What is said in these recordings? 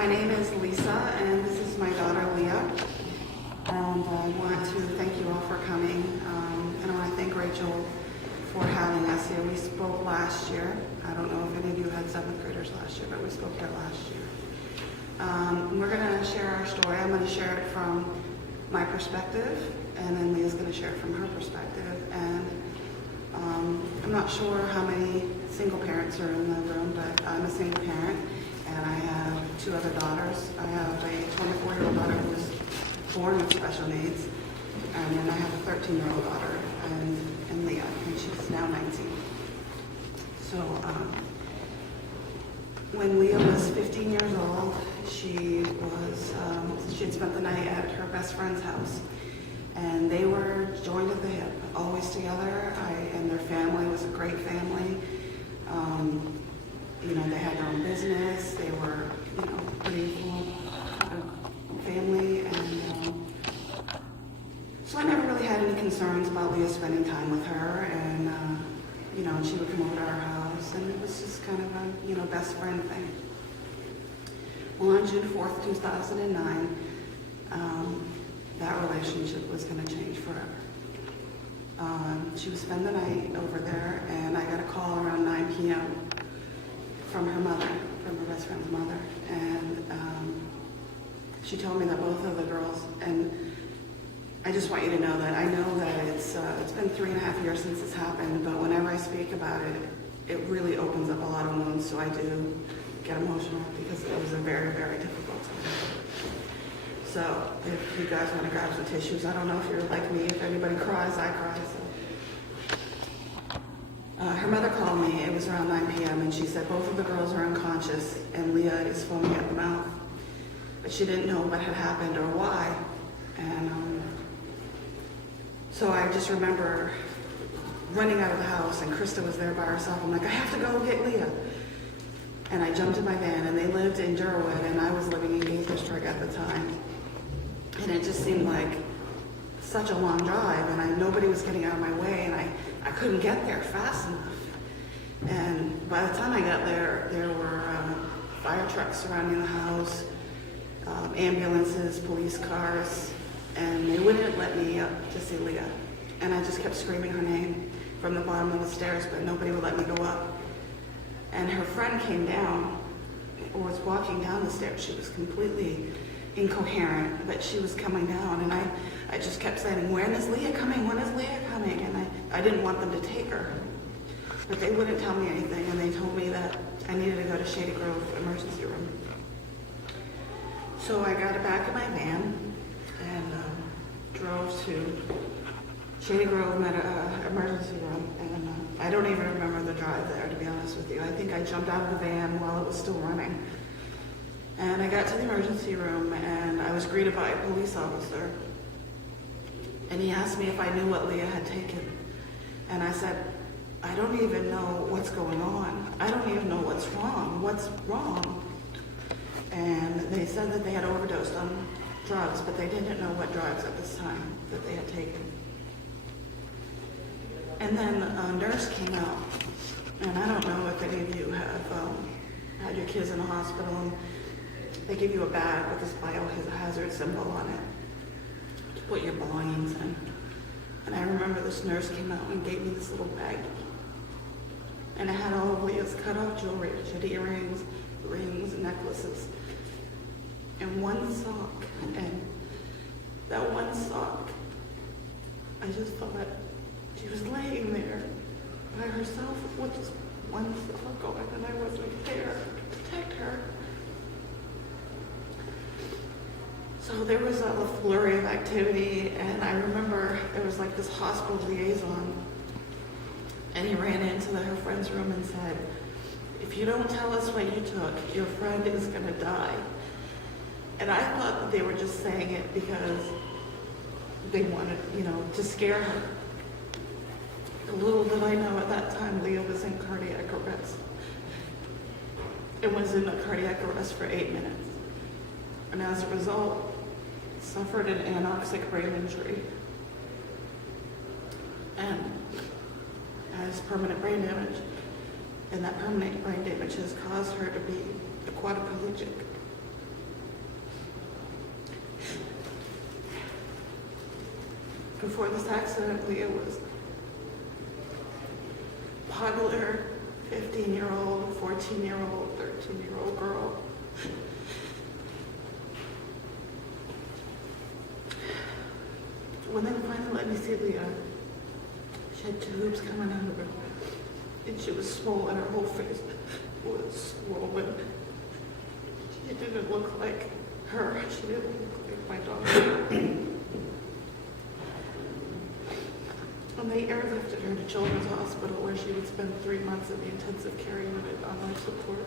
My name is Lisa, and this is my daughter Leah. And I want to thank you all for coming. And I want to thank Rachel for having us here. We spoke last year. I don't know if any of you had 7th graders last year, but we spoke here last year. We're going to share our story. I'm going to share it from my perspective, and then Leah's going to share it from her perspective. And I'm not sure how many single parents are in the room, but I'm a single parent, and I have 2 other daughters. I have a 24-year-old daughter who was born with special needs, and then I have a 13-year-old daughter, and Leah, and she's now 19. So when Leah was 15 years old, she had spent the night at her best friend's house, and they were joined at the hip, always together. And their family was a great family. They had their own business. They were, pretty cool family, and so I never really had any concerns about Leah spending time with her, and and she would come over to our house, and it was just kind of a best friend thing. Well, on June 4th, 2009, that relationship was going to change forever. She would spend the night over there, and I got a call around 9 p.m. from her mother, from her best friend's mother, and she told me that both of the girls, and I just want you to know that I know that it's been 3.5 years since this happened, but whenever I speak about it, it really opens up a lot of wounds, so I do get emotional because it was a very, very difficult time. So if you guys want to grab some tissues, I don't know if you're like me, if anybody cries, I cry. So. Her mother called me, it was around 9 p.m., and she said both of the girls are unconscious and Leah is foaming at the mouth. But she didn't know what had happened or why. And so I just remember running out of the house, and Krista was there by herself. I'm like, I have to go get Leah. And I jumped in my van, and they lived in Durwood, and I was living in Gaithersburg at the time. And it just seemed like such a long drive, and nobody was getting out of my way, and I couldn't get there fast enough. And by the time I got there, there were fire trucks surrounding the house, ambulances, police cars, and they wouldn't let me up to see Leah. And I just kept screaming her name from the bottom of the stairs, but nobody would let me go up. And her friend came down, or was walking down the stairs. She was completely incoherent, but she was coming down, and I just kept saying, when is Leah coming? When is Leah coming? And I didn't want them to take her, but they wouldn't tell me anything, and they told me that I needed to go to Shady Grove emergency room. So I got back in my van and drove to Shady Grove emergency room, and I don't even remember the drive there, to be honest with you. I think I jumped out of the van while it was still running. And I got to the emergency room, and I was greeted by a police officer. And he asked me if I knew what Leah had taken. And I said, I don't even know what's going on. I don't even know what's wrong. What's wrong? And they said that they had overdosed on drugs, but they didn't know what drugs at this time that they had taken. And then a nurse came out, and I don't know if any of you have had your kids in the hospital, and they give you a bag with this biohazard symbol on it to put your belongings in. And I remember this nurse came out and gave me this little bag, and it had all of Leah's cut-off jewelry. She had earrings, rings, necklaces, and one sock. And that one sock, I just thought, she was laying there by herself with just one sock on, and I wasn't there to protect her. So there was a flurry of activity, and I remember there was like this hospital liaison, and he ran into her friend's room and said, if you don't tell us what you took, your friend is going to die. And I thought that they were just saying it because they wanted, to scare her. Little did I know at that time, Leah was in cardiac arrest. It was in a cardiac arrest for 8 minutes. And as a result, suffered an anoxic brain injury and has permanent brain damage. And that permanent brain damage has caused her to be quadriplegic. Before this accident, Leah was popular 15-year-old, 14-year-old, 13-year-old girl. When they finally let me see Leah, she had tubes coming out of her, and she was swollen. Her whole face was swollen. She didn't look like her. She didn't look like my daughter. And they airlifted her to Children's Hospital, where she would spend 3 months in the intensive care unit on life support.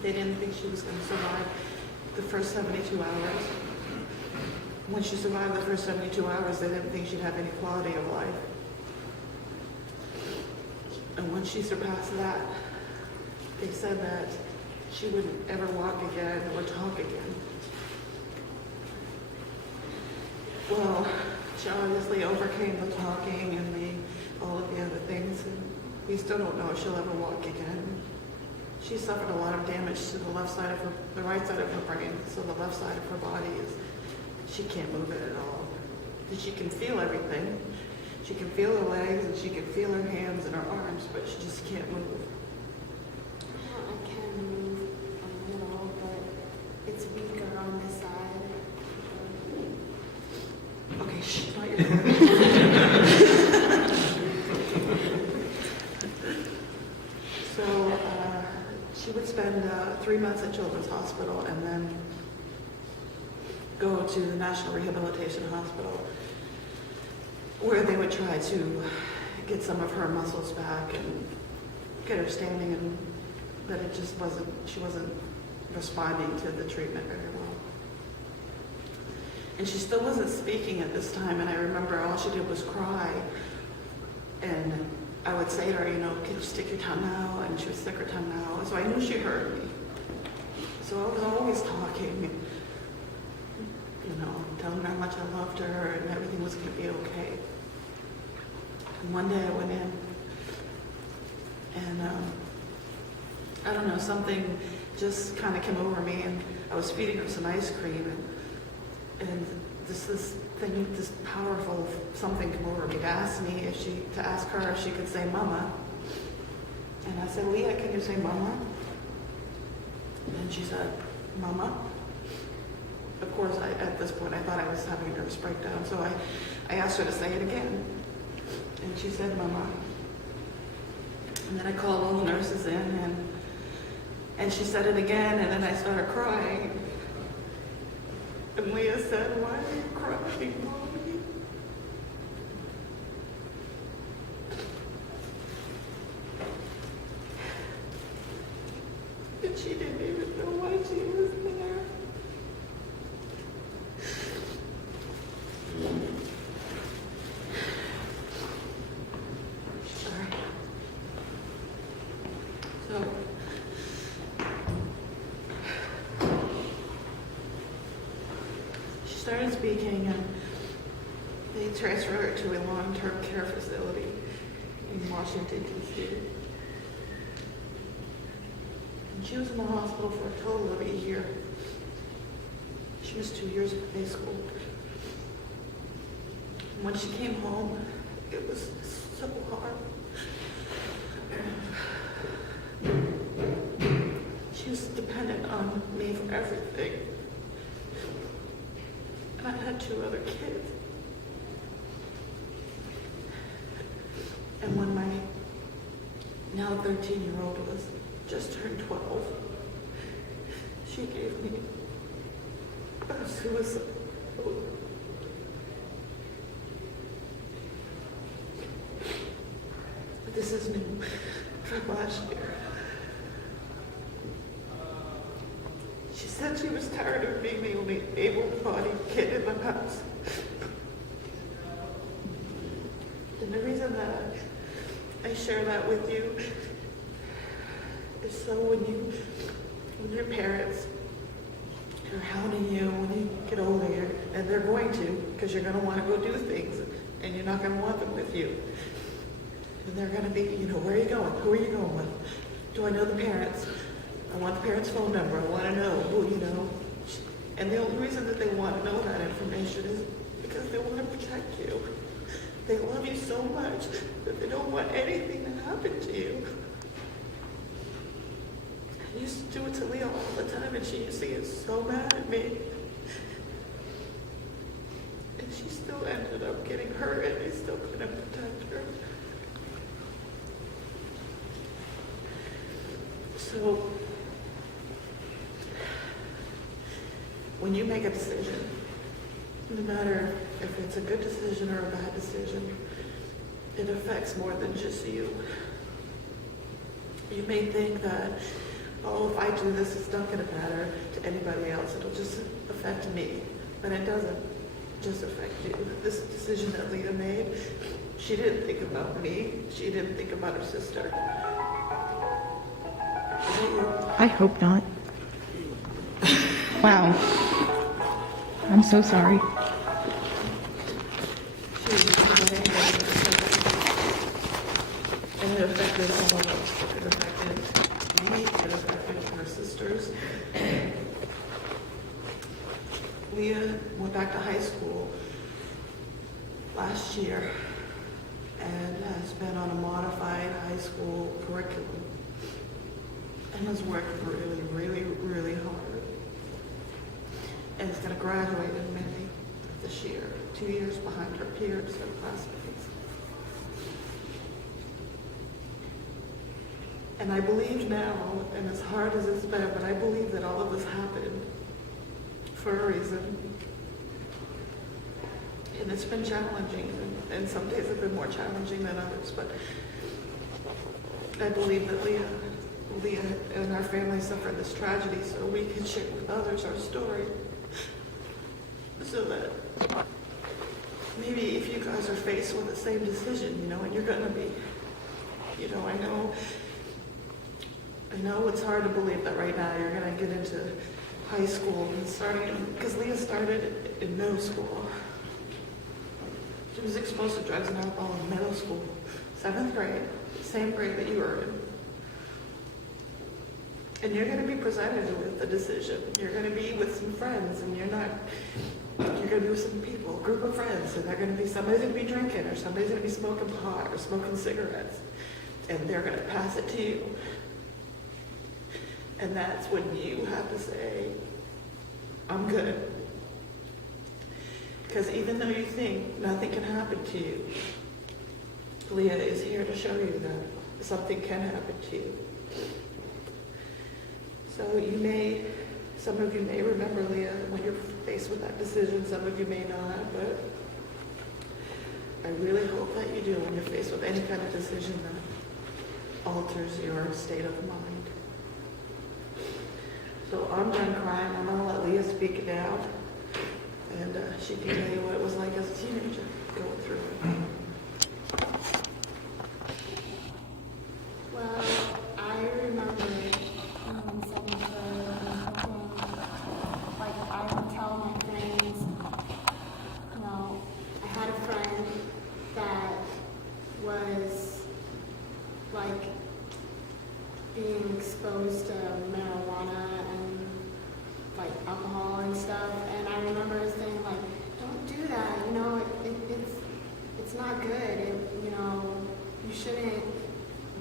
They didn't think she was going to survive the first 72 hours. When she survived the first 72 hours, they didn't think she'd have any quality of life. And when she surpassed that, they said that she wouldn't ever walk again or talk again. Well, she obviously overcame the talking and all of the other things, and we still don't know if she'll ever walk again. She suffered a lot of damage to the left side of her, the right side of her brain, so the left side of her body she can't move it at all. She can feel everything. She can feel her legs and she can feel her hands and her arms, but she just can't move. I can move a little, but it's weaker on this side. Okay, shh, not your turn. So she would spend 3 months at Children's Hospital and then go to the National Rehabilitation Hospital, where they would try to get some of her muscles back and get her standing, and but it just wasn't, she wasn't responding to the treatment very well. And she still wasn't speaking at this time, and I remember all she did was cry. And I would say to her, can you stick your tongue out? And she would stick her tongue out. So I knew she heard me. So I was always talking, telling her how much I loved her and everything was going to be okay. And one day I went in, and I don't know, something just kind of came over me, and I was feeding her some ice cream, and this powerful something came over me to ask her if she could say mama. And I said, Leah, can you say mama? And she said, mama. Of course, at this point, I thought I was having a nervous breakdown, so I asked her to say it again. And she said, mama. And then I called all the nurses in, and she said it again, and then I started crying. And Leah said, why are you crying, Mommy? And she didn't even know why she was there. Sorry. So, she started speaking, and they transferred her to a long-term care facility in Washington, D.C. And she was in the hospital for a total of a year. She missed 2 years of high school. And when she came home, it was so hard. She was dependent on me for everything. And I had 2 other kids. And when my now 13-year-old was just turned 12, she gave me a suicide note. This is new from last year. She said she was tired of being the only able-bodied kid in the house. And the reason that I share that with you is so when your parents are hounding you when you get older, and they're going to, because you're going to want to go do things, and you're not going to want them with you. And they're going to be, where are you going? Who are you going with? Do I know the parents? I want the parents' phone number. I want to know who, And the only reason that they want to know that information is because they want to protect you. They love you so much that they don't want anything to happen to you. I used to do it to Leah all the time, and she used to get so mad at me. And she still ended up getting hurt, and I still couldn't protect her. So, when you make a decision, no matter if it's a good decision or a bad decision, it affects more than just you. You may think that, oh, if I do this, it's not going to matter to anybody else. It'll just affect me. But it doesn't just affect you. This decision that Leah made, she didn't think about me. She didn't think about her sister. Is that you? I hope not. Wow. I'm so sorry. She was and it affected all of us. It affected me. It affected her sisters. Leah went back to high school last year and has been on a modified high school curriculum and has worked really, really, really hard. And is going to graduate in May of this year, 2 years behind her peers and classmates. And I believe now, and as hard as it's been, but I believe that all of this happened for a reason. And it's been challenging, and some days have been more challenging than others, but I believe that Leah and our family suffered this tragedy so we can share with others our story. So that maybe if you guys are faced with the same decision, and you're gonna be, I know it's hard to believe that right now you're gonna get into high school and because Leah started in middle school. She was exposed to drugs and alcohol in middle school, 7th grade, same grade that you were in. And you're going to be presented with a decision. You're going to be with some friends, and you're going to be with some people, a group of friends, and somebody's going to be drinking, or somebody's going to be smoking pot, or smoking cigarettes, and they're going to pass it to you. And that's when you have to say, I'm good. Because even though you think nothing can happen to you, Leah is here to show you that something can happen to you. So some of you may remember Leah when you're faced with that decision, some of you may not, but I really hope that you do when you're faced with any kind of decision that alters your state of mind. So I'm done crying. I'm gonna let Leah speak it out, and she can tell you what it was like as a teenager going through it. Well, I remember second grade, like I would tell my friends, I had a friend that was like being exposed to marijuana and like alcohol and stuff, and I remember saying like, don't do that, it's not good, you shouldn't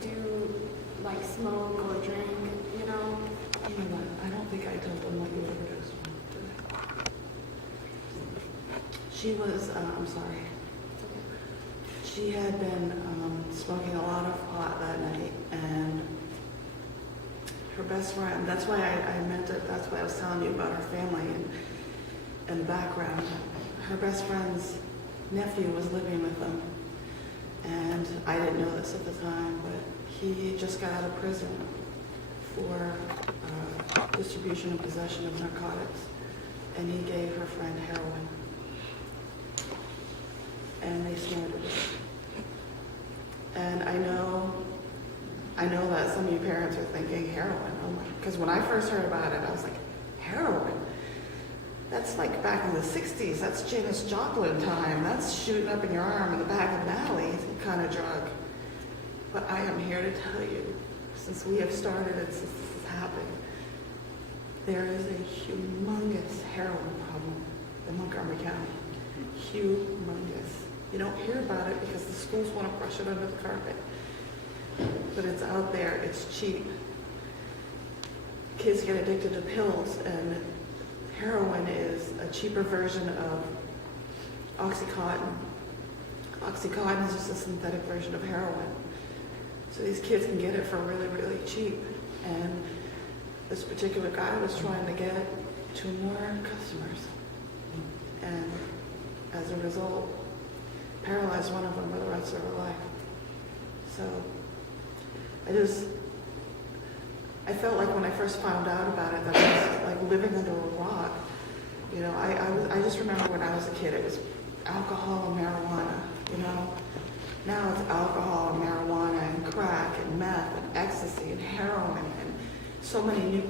do like smoke or drink, You know what? I don't think I told them what you overdosed on today. She was, I'm sorry. She had been smoking a lot of pot that night, and her best friend, that's why I meant it, that's why I was telling you about her family and the background. Her best friend's nephew was living with them, and I didn't know this at the time, but he just got out of prison for distribution and possession of narcotics, and he gave her friend heroin, and they snorted it. And I know that some of you parents are thinking heroin, because when I first heard about it, I was like, heroin? That's like back in the 60s, that's Janis Joplin time, that's shooting up in your arm in the back of an alley kind of drug. But I am here to tell you, since we have started and since this has happened, there is a humongous heroin problem in Montgomery County. humongous. You don't hear about it because the schools want to brush it under the carpet. But it's out there, it's cheap. Kids get addicted to pills, and heroin is a cheaper version of Oxycontin. Oxycontin is just a synthetic version of heroin. So these kids can get it for really, really cheap. And this particular guy was trying to get 2 more customers. And as a result, paralyzed one of them for the rest of her life. So I felt like when I first found out about it that I was like living under a rock. You know, I just remember when I was a kid, it was alcohol and marijuana, you know. Now it's alcohol and marijuana and crack and meth and ecstasy and heroin and so many new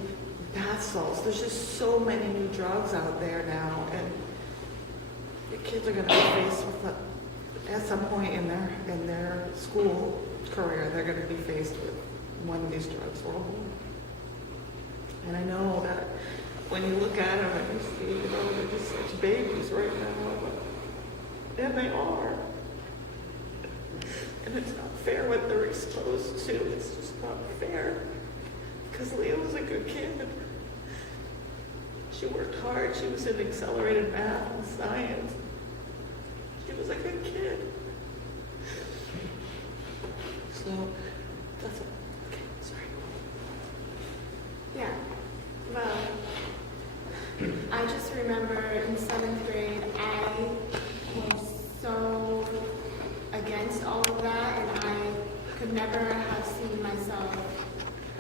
bath salts. There's just so many new drugs out there now, and the kids are going to be faced with at some point in their school career, they're going to be faced with one of these drugs or more. And I know that when you look at them and you see, you know, they're just such babies right now, and they are. And it's not fair what they're exposed to. It's just not fair. Because Leah was a good kid. She worked hard. She was in accelerated math and science. She was a good kid. So, that's it. Okay, sorry. Yeah. Well, I just remember in 7th grade, I was so against all of that, and I could never have seen myself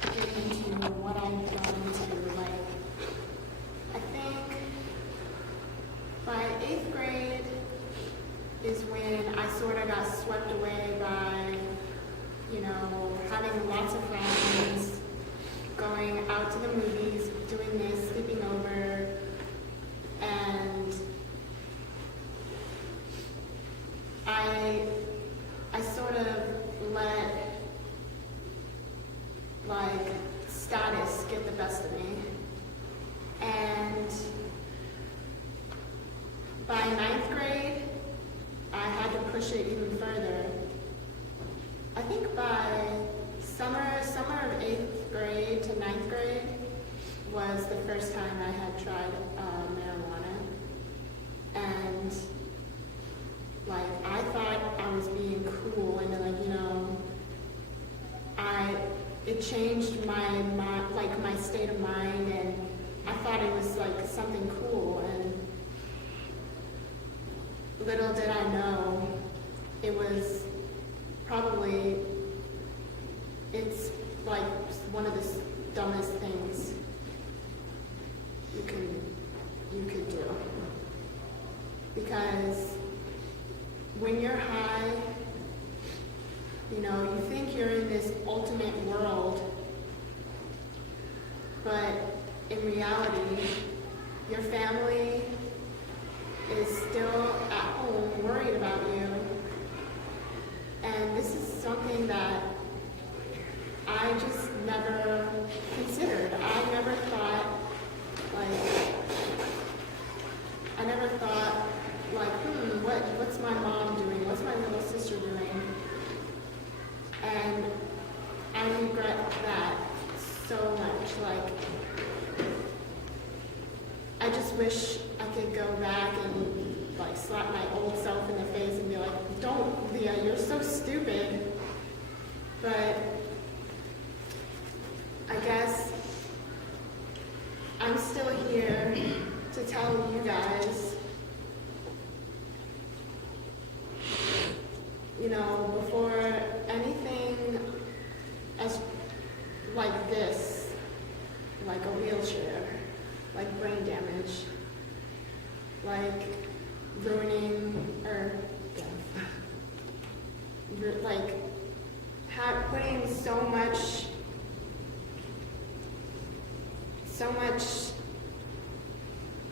get into what I've gone into. Like, I think by 8th grade is when I sort of got swept away by, you know, having lots of friends, going out to the movies, doing this, sleeping over, and I sort of let, like, status get the best of me. And by 9th grade, I had to push it even further. I think by summer of 8th grade to 9th grade was the first time I had tried marijuana. And like, I thought I was being cool, and like, you know, it changed my state of mind, and I thought it was like something cool, and little did I know, it was probably, it's like one of the dumbest things you could do. Because when you're high, you know, you think you're in this ultimate world, but in reality, your family is still at home worried about you. And this is something that I just never considered. I never thought, what's my mom doing? What's my little sister doing? And I regret that so much. Like, I just wish I could go back and like slap my old self in the face and be like, don't, Leah, you're so stupid. But I guess I'm still here to tell you guys, you know, before anything as like this, like a wheelchair, like brain damage, like ruining or death, like putting so much,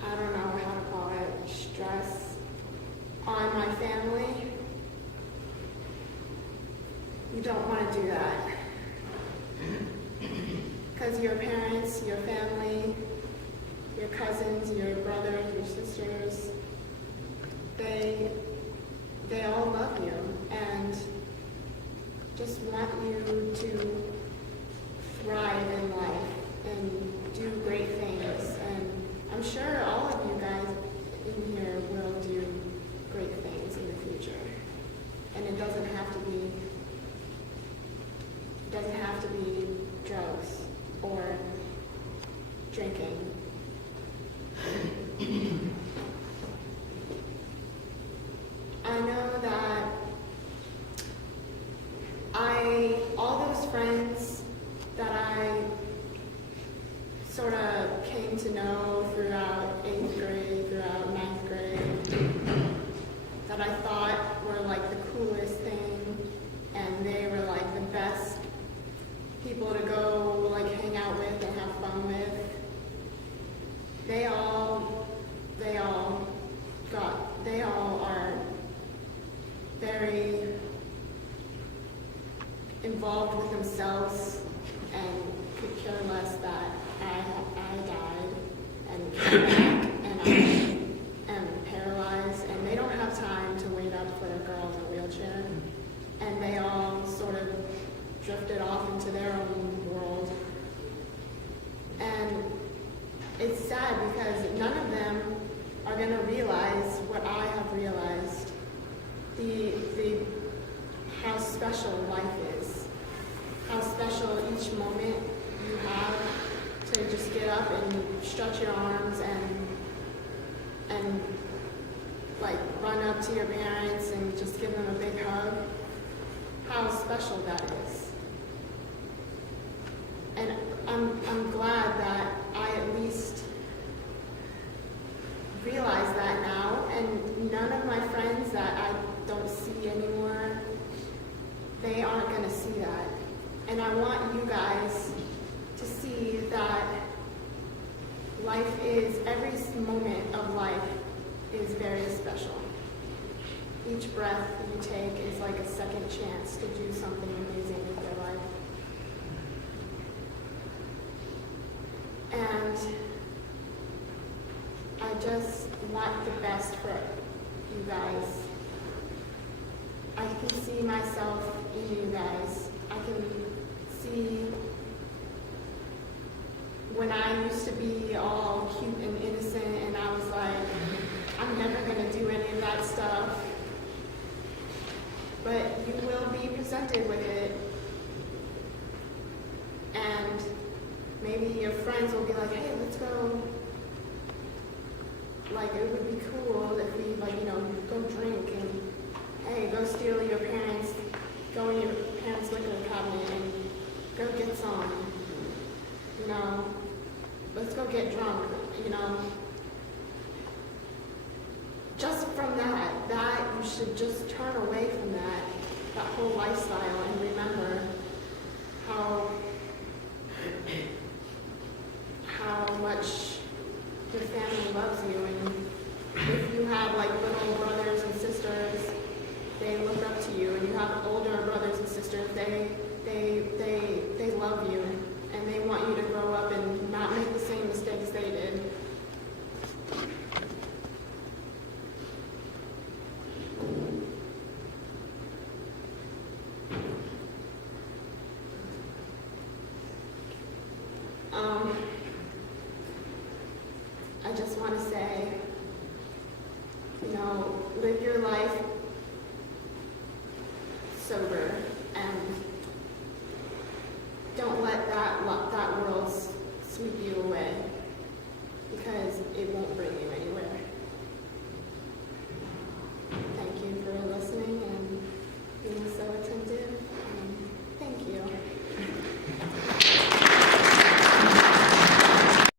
I don't know how to call it, stress on my family. You don't want to do that. Because your parents, your family, your cousins, your brothers, your sisters, they want you to thrive in life and do great things. And I'm sure all of you guys in here will do great things in the future. And it doesn't have to be drugs or drinking. I know that all those friends that I sort of came to know throughout 8th grade, throughout 9th grade, that I thought were like the coolest thing, and they were like the best people to go like hang out with and have fun with. They all are very involved with themselves and could care less that I died and came back and I am paralyzed, and they don't have time to wait up for a girl in a wheelchair, and they all sort of drifted off into their own world. And it's sad because none of them are going to realize what I have realized, how special life is, how special each moment you have to just get up and stretch your arms and like run up to your parents and just give them a big hug, how special that is. And I'm glad that I at least realize that now, and none of my friends that I don't see anymore, they aren't going to see that. And I want you guys to see that life is, every moment of life is very special. Each breath you take is like a second chance to do something amazing with your life. And I just want the best for you guys. I can see myself in you guys. I can see when I used to be all cute and innocent and I was like, I'm never gonna do any of that stuff. But you will be presented with it. And maybe your friends will be like, hey, let's go. Like, it would be cool if we, like, you know, go drink and, hey, go steal your parents, go in your parents' liquor cabinet and go get some. You know, let's go get drunk, you know. Just from that you should just turn away from that whole lifestyle, and remember how much your family loves you. And if you have like little brothers and sisters, they look up to you, and you have older brothers and sisters, they love you, and they want you to grow up and not make the same mistakes they did. I just want to say, you know, live your life sober, and don't let that world sweep you away, because it won't bring you anywhere.